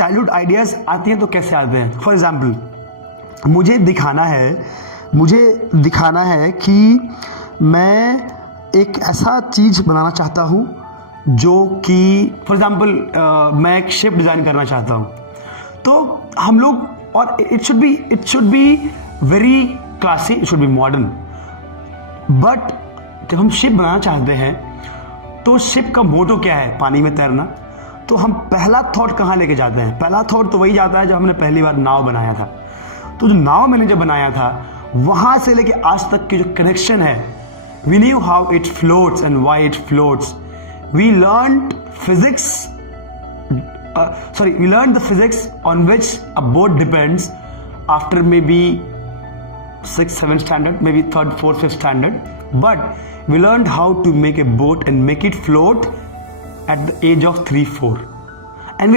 Childhood ideas आती हैं तो कैसे आते हैं? फॉर एग्जाम्पल, मुझे दिखाना है कि मैं एक ऐसा चीज़ बनाना चाहता हूँ जो कि फॉर एग्जाम्पल मैं एक शिप डिज़ाइन करना चाहता हूँ। तो हम लोग, और it should be very classy, it should be modern. But जब हम शिप बनाना चाहते हैं तो शिप का मोटो क्या है? पानी में तैरना। तो हम पहला थॉट कहाँ लेके जाते हैं? पहला थॉट तो वही जाता है जब हमने पहली बार नाव बनाया था। तो जो नाव मैंने जब बनाया था, वहाँ से लेके आज तक की जो कनेक्शन है, we knew how it floats and why it floats. We learned physics, we learned the physics on which a boat depends after maybe 6th, 7th standard, maybe 3rd, 4th, 5th standard. But we learned how to make a boat and make it float at the age of 3, 4. And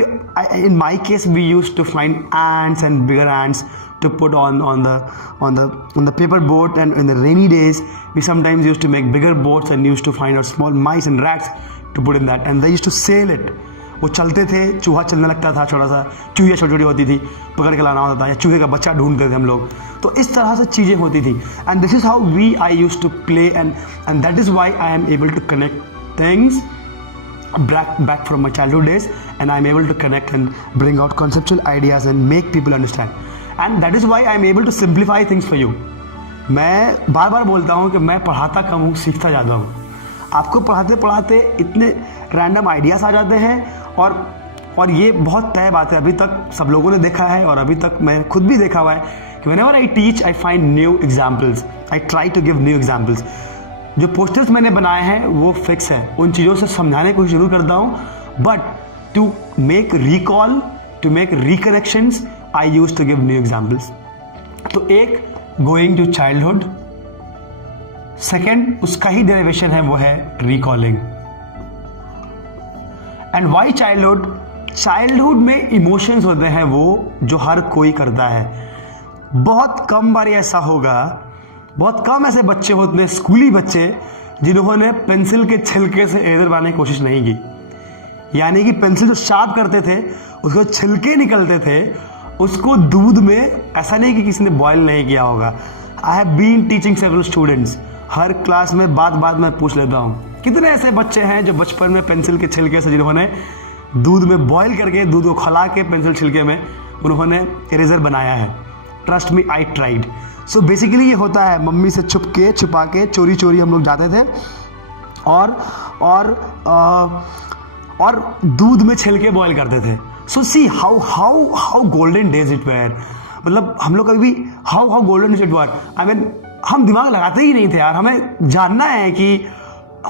in my case, we used to find ants and bigger ants to put on the paper boat. And in the rainy days, we sometimes used to make bigger boats and used to find out small mice and rats to put in that. And they used to sail it. वो चलते थे, चूहा चलने लगता था, छोटा सा चूहिया छोटी छोटी होती थी, पकड़ के लाना होता था, या चूहे का बच्चा ढूंढते थे हम लोग। तो इस तरह से चीज़ें होती थी। And this is how I used to play, and that is why I am able to connect things back from my childhood days, and I'm able to connect and bring out conceptual ideas and make people understand. And that is why I'm able to simplify things for you. मैं बार बार बोलता हूँ कि मैं पढ़ाता कम हूँ, सीखता ज़्यादा हूँ। आपको पढ़ाते पढ़ाते इतने रैंडम आइडियाज़ आ जाते हैं, और ये बहुत तय बात है, अभी तक सब लोगों ने देखा है और अभी तक मैं खुद भी देखा हुआ है कि whenever I teach, I find new examples. I try to give new examples. जो पोस्टर्स मैंने बनाए हैं वो फिक्स है, उन चीज़ों से समझाने की कोशिश जरूर करता हूँ, but to make recall, to make recorrections, I use to give new examples. तो एक गोइंग टू चाइल्डहुड, सेकेंड उसका ही डेरिवेशन है, वो है recalling. And why childhood? Childhood में इमोशंस होते हैं वो जो हर कोई करता है। बहुत कम बार ऐसा होगा, बहुत कम ऐसे बच्चे होते हैं, स्कूली बच्चे, जिन्होंने पेंसिल के छिलके से इरेजर बनाने की कोशिश नहीं की। यानी कि पेंसिल जो शार्प करते थे, उसको छिलके निकलते थे, उसको दूध में, ऐसा नहीं कि किसी ने बॉयल नहीं किया होगा। I have been teaching several students, हर क्लास में बात में पूछ लेता हूँ, कितने ऐसे बच्चे हैं जो बचपन में पेंसिल के छिलके से, जिन्होंने दूध में बॉयल करके, दूध को खला के पेंसिल छिलके में उन्होंने इरेजर बनाया है। Trust me, I tried. So basically ये होता है, मम्मी से छुपा के चोरी हम लोग जाते थे और दूध में छिलके बॉयल करते थे। So see how golden days it were. मतलब हम लोग कभी भी how golden days it were, I mean हम दिमाग लगाते ही नहीं थे यार। हमें जानना है कि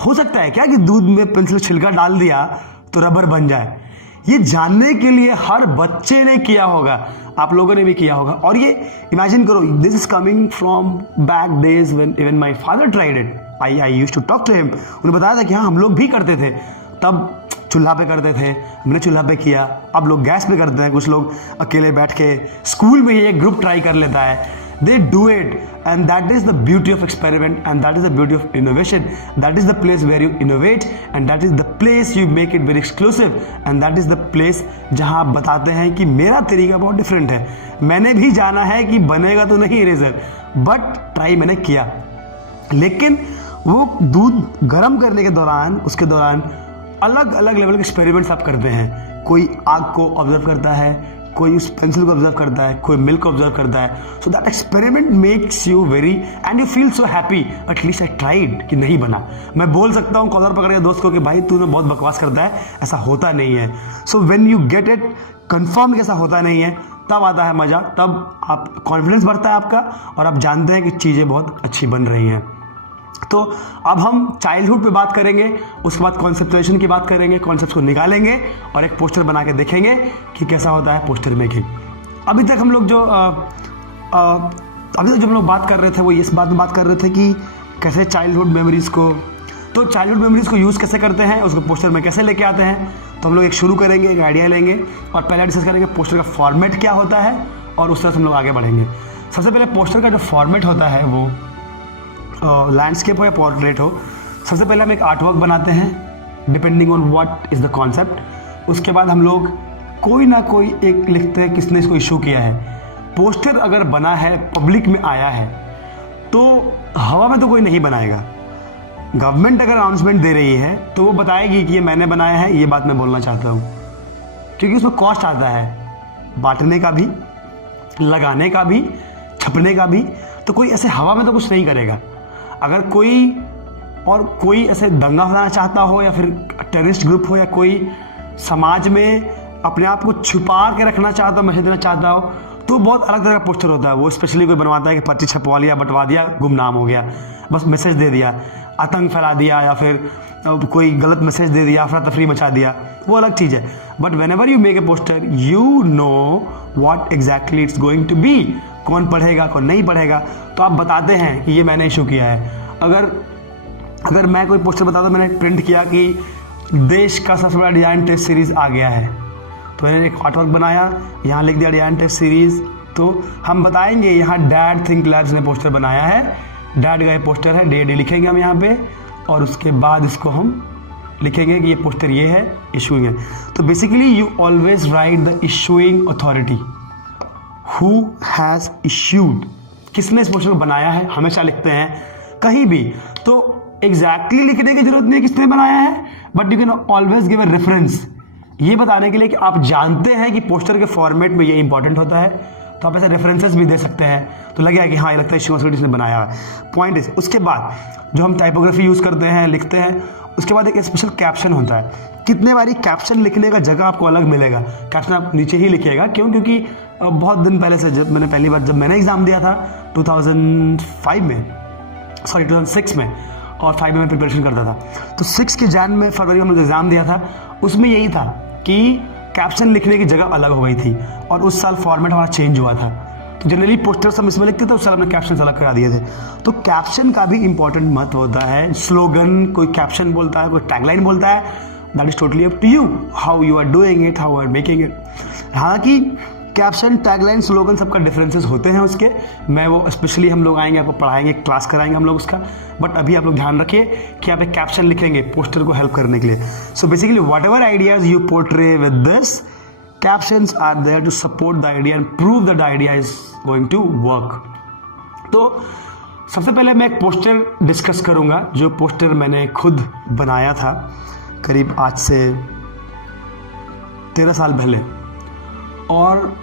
हो सकता है क्या कि दूध में पेंसिल छिलका डाल दिया तो रबर बन जाए। ये जानने के लिए हर बच्चे ने किया होगा, आप लोगों ने भी किया होगा। और ये इमेजिन करो, this is coming from back days when even my father tried it. I used to talk to him. उन्हें बताया था कि हाँ, हम लोग भी करते थे, तब चूल्हा पे करते थे, हमने चूल्हा पे किया, अब लोग गैस पे करते हैं, कुछ लोग अकेले बैठ के, स्कूल में ही एक ग्रुप ट्राई कर लेता है। They do it, and that is the beauty of experiment, and that is the beauty of innovation. That is the place where you innovate, and that is the place you make it very exclusive, and that is the place जहाँ आप बताते हैं कि मेरा तरीका बहुत different है। मैंने भी जाना है कि बनेगा तो नहीं इरेजर, बट ट्राई मैंने किया। लेकिन वो दूध गर्म करने के दौरान, उसके दौरान अलग अलग लेवल के एक्सपेरिमेंट्स आप करते हैं। कोई आग को ऑब्जर्व करता है, कोई उस पेंसिल को ऑब्जर्व करता है, कोई मिल्क को ऑब्जर्व करता है। So that experiment makes you very, and you feel so happy, at least I tried, कि नहीं बना। मैं बोल सकता हूँ कॉलर पकड़ के दोस्त को कि भाई तूने बहुत बकवास करता है, ऐसा होता नहीं है। So when you get it confirm कि ऐसा होता नहीं है, तब आता है मजा, तब आप कॉन्फिडेंस बढ़ता है आपका, और आप जानते हैं कि चीज़ें बहुत अच्छी बन रही हैं। तो अब हम चाइल्डहुड पे बात करेंगे, उसके बाद कॉन्सेप्चुअलाइजेशन की बात करेंगे, कॉन्सेप्ट्स को निकालेंगे और एक पोस्टर बना के देखेंगे कि कैसा होता है पोस्टर मेकिंग। अभी तक हम लोग जो हम लोग बात कर रहे थे वो इस बात में बात कर रहे थे कि कैसे चाइल्डहुड मेमोरीज़ को यूज़ कैसे करते हैं, उसको पोस्टर में कैसे लेके आते हैं। तो हम लोग एक शुरू करेंगे, एक आइडिया लेंगे और पहले डिस्कस करेंगे पोस्टर का फॉर्मेट क्या होता है, और उस तरह से हम लोग आगे बढ़ेंगे। सबसे पहले पोस्टर का जो फॉर्मेट होता है वो लैंडस्केप हो या पोर्ट्रेट हो, सबसे पहले हम एक आर्ट वर्क बनाते हैं depending on what is the concept. उसके बाद हम लोग कोई ना कोई एक लिखते हैं किसने इसको इशू किया है। पोस्टर अगर बना है, पब्लिक में आया है, तो हवा में तो कोई नहीं बनाएगा। गवर्नमेंट अगर अनाउंसमेंट दे रही है तो वो बताएगी कि ये मैंने बनाया है, ये बात मैं बोलना चाहता हूँ, क्योंकि उसमें कॉस्ट आता है बांटने का भी, लगाने का भी, छपने का भी। तो कोई ऐसे हवा में तो कुछ नहीं करेगा। अगर कोई ऐसे दंगा फैलाना चाहता हो, या फिर टेररिस्ट ग्रुप हो, या कोई समाज में अपने आप को छुपा के रखना चाहता हो, मैसेज देना चाहता हो, तो बहुत अलग तरह का पोस्टर होता है। वो स्पेशली कोई बनवाता है कि पर्ची छपवा लिया, बंटवा दिया, गुमनाम हो गया, बस मैसेज दे दिया, आतंक फैला दिया, या फिर कोई गलत मैसेज दे दिया, अफरा तफरी मचा दिया, वो अलग चीज़ है। But whenever you make a poster, you know what exactly it's going to be. कौन पढ़ेगा, कौन नहीं पढ़ेगा, तो आप बताते हैं कि ये मैंने इशू किया है। अगर मैं कोई पोस्टर बताता, मैंने प्रिंट किया कि देश का सबसे बड़ा डिजाइन टेस्ट सीरीज़ आ गया है, तो मैंने एक आर्टवर्क बनाया, यहाँ लिख दिया डिजाइन टेस्ट सीरीज़, तो हम बताएंगे यहाँ डैड थिंक लैब्स ने पोस्टर बनाया है, डैड का ये पोस्टर है, डे लिखेंगे हम यहाँ पे, और उसके बाद इसको हम लिखेंगे कि ये पोस्टर ये है, इशूइंग है। तो basically you always right the issuing authority, who has issued, किसने इस पोस्टर को बनाया है, हमेशा लिखते हैं कहीं भी। तो एग्जैक्टली लिखने की जरूरत नहीं है किसने बनाया है, but you can always give a reference, ये बताने के लिए कि आप जानते हैं कि पोस्टर के फॉर्मेट में ये इंपॉर्टेंट होता है, तो आप ऐसे रेफरेंसेस भी दे सकते हैं, तो लगेगा कि हाँ ये लगता है इशू अथॉरिटी ने बनाया है। पॉइंट इज, उसके बाद जो हम टाइपोग्राफी यूज़ करते हैं, लिखते हैं, उसके बाद एक स्पेशल कैप्शन होता है। कितने बारी कैप्शन लिखने का जगह आपको अलग मिलेगा, कैप्शन आप नीचे ही लिखिएगा। क्यों? क्योंकि बहुत दिन पहले से, जब मैंने एग्ज़ाम दिया था 2006 में, और 5 में प्रिपरेशन करता था, तो 6 के फरवरी में हम लोग एग्ज़ाम दिया था, उसमें यही था कि कैप्शन लिखने की जगह अलग हो गई थी, और उस साल फॉर्मेट हमारा चेंज हुआ था। तो जनरली पोस्टर्स हम इसमें लिखते थे, उस साल हमने कैप्शन अलग करा दिए थे। तो कैप्शन का भी इंपॉर्टेंट महत्व होता है। स्लोगन, कोई कैप्शन बोलता है, कोई टैगलाइन बोलता है, that is totally up to you, how you are doing it, how you are making it. हालांकि कैप्शन, टैगलाइन, स्लोगन सबका डिफरेंसेस होते हैं उसके, मैं वो स्पेशली हम लोग आएंगे, आपको पढ़ाएंगे, क्लास कराएंगे हम लोग उसका। बट अभी आप लोग ध्यान रखिए कि आप एक कैप्शन लिखेंगे पोस्टर को हेल्प करने के लिए। So basically whatever ideas you portray with this, captions are there to support the idea and prove that the idea is going to work. तो सबसे पहले मैं एक पोस्टर डिस्कस करूंगा, जो पोस्टर मैंने खुद बनाया था करीब आज से 13 साल पहले, और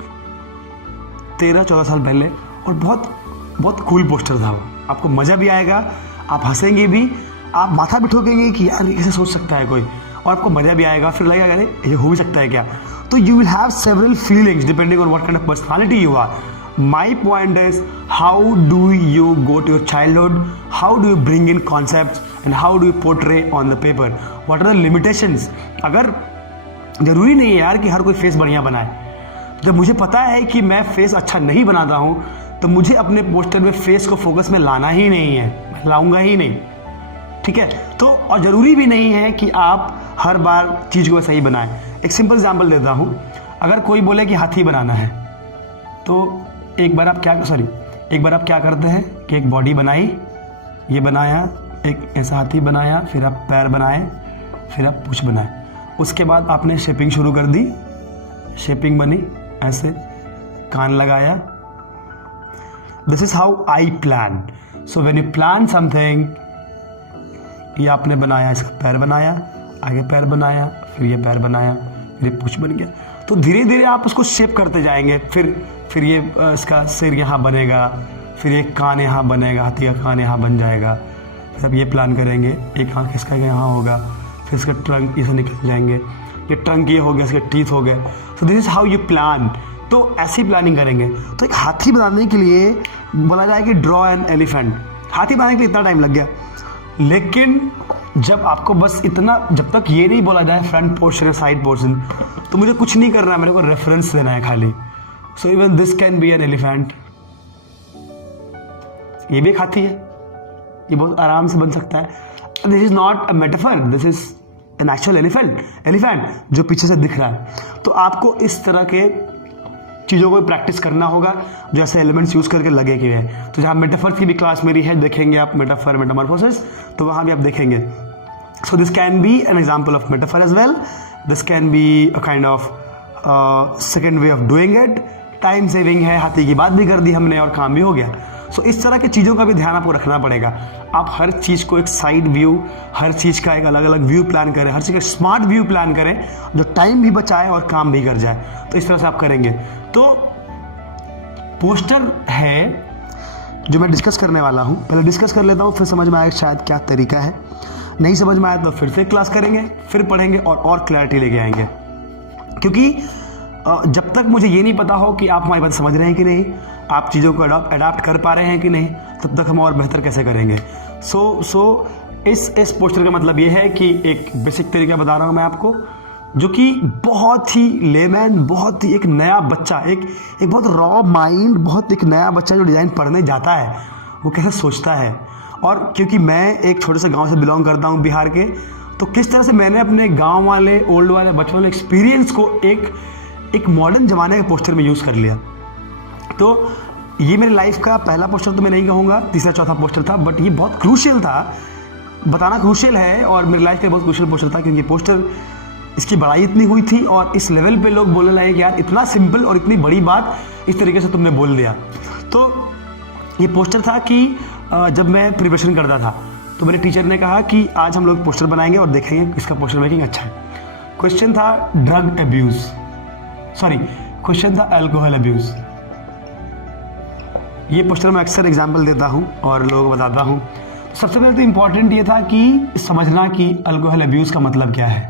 13-14 साल पहले, और बहुत कूल पोस्टर था वो। आपको मज़ा भी आएगा, आप हंसेंगे भी, आप माथा भी ठोकेंगे कि यार कैसे सोच सकता है कोई, और आपको मज़ा भी आएगा, फिर लगेगा अरे ये हो भी सकता है क्या। तो you will have several feelings depending on what kind of personality you are. My point is, how do you go to your childhood, how do you bring in concepts, and how do you portray on the paper, what are the limitations. अगर जरूरी नहीं है यार कि हर कोई face बढ़िया बनाए, जब मुझे पता है कि मैं फेस अच्छा नहीं बनाता हूँ, तो मुझे अपने पोस्टर में फेस को फोकस में लाना ही नहीं है, मैं लाऊंगा ही नहीं, ठीक है। तो और ज़रूरी भी नहीं है कि आप हर बार चीज़ को सही बनाएं। एक सिंपल एग्जांपल देता हूँ, अगर कोई बोले कि हाथी बनाना है, तो एक बार आप क्या करते हैं कि एक बॉडी बनाई, ये बनाया, एक ऐसा हाथी बनाया, फिर आप पैर बनाए, फिर आप पूंछ बनाए, उसके बाद आपने शेपिंग शुरू कर दी, शेपिंग बनी ऐसे, कान लगाया। This is how I plan. So when you plan something, ये आपने बनाया, इसका पैर बनाया, आगे पैर बनाया, फिर ये पैर बनाया, फिर ये पूंछ बन गया। तो धीरे धीरे आप उसको शेप करते जाएंगे, फिर ये इसका सिर यहाँ बनेगा, फिर एक कान यहाँ बनेगा, हाथी का कान यहाँ बन जाएगा, फिर आप ये प्लान करेंगे, एक आँख इसका यहाँ होगा, फिर इसका ट्रंक इसे निकल जाएंगे, ये ट्रंक ये हो गया, इसके टीथ हो गए। So this is how you plan. तो ऐसी प्लानिंग करेंगे। तो एक हाथी बनाने के लिए बोला जाए कि ड्रॉ एन एलिफेंट, हाथी बनाने के लिए इतना टाइम लग गया, लेकिन जब आपको बस इतना, जब तक ये नहीं बोला जाए फ्रंट पोर्शन या साइड पोर्शन, तो मुझे कुछ नहीं करना है, मेरे को रेफरेंस देना है खाली। So even this can be an elephant, ये भी एक हाथी है, ये बहुत आराम से बन सकता है। This is not a metaphor, this is an actual elephant जो पीछे से दिख रहा है। तो आपको इस तरह के चीज़ों को प्रैक्टिस करना होगा, जो ऐसे एलिमेंट्स यूज़ करके लगे कि हैं। तो जहाँ मेटाफर की भी क्लास मेरी है, देखेंगे आप मेटाफर, मेटामॉर्फोसिस, तो वहाँ भी आप देखेंगे। So this can be an example of metaphor as well, this can be a kind of second way of doing it, time saving है, हाथी की बात भी कर दी हमने और काम भी हो गया। सो इस तरह की चीज़ों का भी ध्यान आपको रखना पड़ेगा। आप हर चीज़ को एक साइड व्यू, हर चीज़ का एक अलग अलग व्यू प्लान करें, हर चीज़ का स्मार्ट व्यू प्लान करें जो टाइम भी बचाए और काम भी कर जाए। तो इस तरह से आप करेंगे। तो पोस्टर है जो मैं डिस्कस करने वाला हूँ, पहले डिस्कस कर लेता हूँ, फिर समझ में आएगा शायद क्या तरीका है। नहीं समझ में आया तो फिर से क्लास करेंगे, फिर पढ़ेंगे और क्लैरिटी लेके आएंगे। क्योंकि जब तक मुझे ये नहीं पता हो कि आप हमारी बात समझ रहे हैं कि नहीं, आप चीज़ों को अडाप्ट कर पा रहे हैं कि नहीं, तब तक हम और बेहतर कैसे करेंगे। सो इस पोस्टर का मतलब ये है कि एक बेसिक तरीका बता रहा हूँ मैं आपको, जो कि बहुत ही लेमैन, बहुत ही एक नया बच्चा, एक बहुत रॉ माइंड, बहुत एक नया बच्चा जो डिज़ाइन पढ़ने जाता है वो कैसे सोचता है। और क्योंकि मैं एक छोटे से गांव से बिलोंग करता हूं बिहार के, तो किस तरह से मैंने अपने गांव वाले, ओल्ड वाले, बचपन वाले एक्सपीरियंस को एक मॉडर्न ज़माने के पोस्टर में यूज़ कर लिया। तो ये मेरी लाइफ का पहला पोस्टर तो मैं नहीं कहूँगा, तीसरा चौथा पोस्टर था, बट ये बहुत क्रूशियल था, बताना क्रूशियल है और मेरी लाइफ का बहुत क्रूशियल पोस्टर था। क्योंकि पोस्टर, इसकी बड़ाई इतनी हुई थी और इस लेवल पे लोग बोलने लगे कि यार इतना सिंपल और इतनी बड़ी बात इस तरीके से तुमने बोल दिया। तो ये पोस्टर था कि जब मैं प्रिपरेशन करता था तो मेरे टीचर ने कहा कि आज हम लोग पोस्टर बनाएंगे और देखेंगे इसका पोस्टर मेकिंग अच्छा है। क्वेश्चन था ड्रग अब्यूज़, सॉरी क्वेश्चन था अल्कोहल अब्यूज़। ये पोस्टर मैं अक्सर एग्जाम्पल देता हूँ और लोगों को बताता हूँ। सबसे पहले तो इम्पॉर्टेंट ये था कि समझना कि अल्कोहल अब्यूज़ का मतलब क्या है।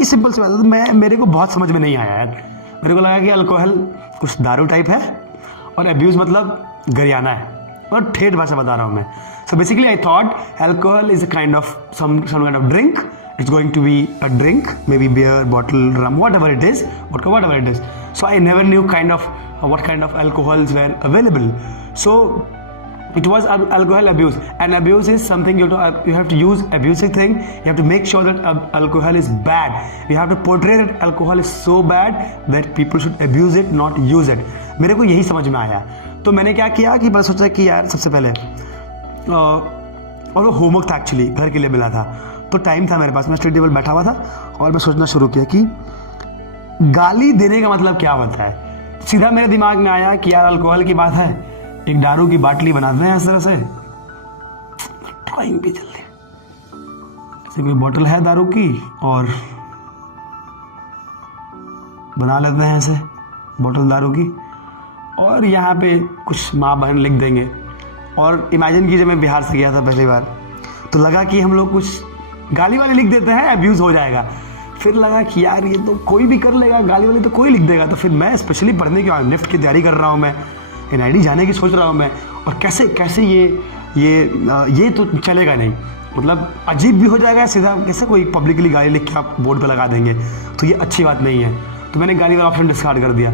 इस सिंपल सी बात है, तो मेरे को बहुत समझ में नहीं आया यार। मेरे को लगा कि अल्कोहल कुछ दारू टाइप है और अब्यूज़ मतलब गरियाना है, और ठेठ भाषा बता रहा हूँ मैं। So basically I thought alcohol is a kind of some kind of drink, it's going to be a drink, maybe beer, bottle, rum, whatever it is, whatever it is. So I never knew what kind of alcohols were available. So it was alcohol abuse, and abuse is something you have to use abusive thing. You have to make sure that alcohol is bad. You have to portray that alcohol is so bad that people should abuse it, not use it. मेरे को यही समझ में आया। तो मैंने क्या किया कि बस सोचा कि यार सबसे पहले, और वो होमवर्क था एक्चुअली, घर के लिए मिला था, तो टाइम था मेरे पास, मैं स्टडी टेबल बैठा हुआ था और मैं सोचना शुरू किया कि गाली देने का मतलब क्या होता है। सीधा मेरे दिमाग में आया कि यार अल्कोहल की बात है, एक दारू की बाटली बनाते हैं इस तरह से, ड्राइंग भी जल्दी, जैसे कोई बोतल है दारू की और बना लेते हैं ऐसे बोतल दारू की, और यहाँ पे कुछ माँ बहन लिख देंगे। और इमेजिन कीजिए मैं बिहार से गया था पहली बार, तो लगा कि हम लोग कुछ गाली वाली लिख देते हैं, अब्यूज़ हो जाएगा। फिर लगा कि यार ये तो कोई भी कर लेगा, गाली वाली तो कोई लिख देगा। तो फिर मैं स्पेशली पढ़ने की नेफ्ट की तैयारी कर रहा हूँ, मैं NID जाने की सोच रहा हूँ मैं, और कैसे ये तो चलेगा नहीं, मतलब अजीब भी हो जाएगा, सीधा कैसे कोई पब्लिकली गाली लिख के आप बोर्ड पे लगा देंगे, तो ये अच्छी बात नहीं है। तो मैंने गाली वाला ऑप्शन डिस्कार्ड कर दिया।